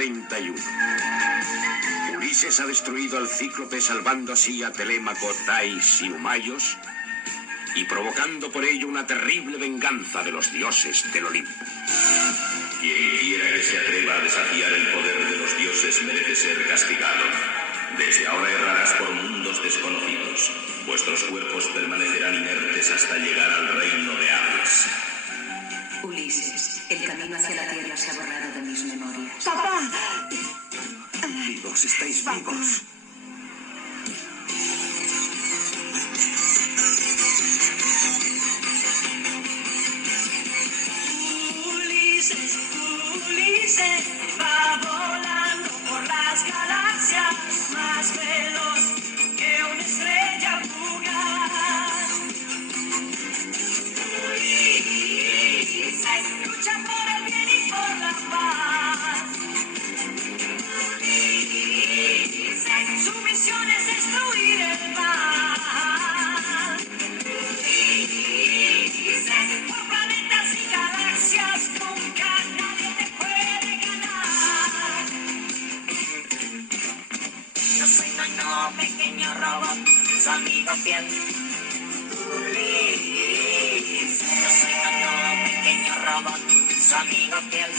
31. Ulises ha destruido al Cíclope, salvando así a Telémaco, Thais y Humayos, y provocando por ello una terrible venganza de los dioses del Olimpo. Quien quiera que se atreva a desafiar el poder de los dioses merece ser castigado. Desde ahora errarás por mundos desconocidos. Vuestros cuerpos permanecerán inertes hasta llegar al reino de Hades. Ulises, el camino hacia la tierra se ha borrado de mis memorias. ¡Papá! Vivos, estáis vivos. Ulises, Ulises, va volando por las galaxias, más veloz que una estrella fugaz. Ulises, lucha por el bien y por la paz. Ulises, su misión es destruir el mal. Ulises, por planetas y galaxias, nunca nadie te puede ganar. Yo soy Nono, pequeño robot, su amigo fiel. Ulises. Yo soy Nono, pequeño robot, su amigo fiel.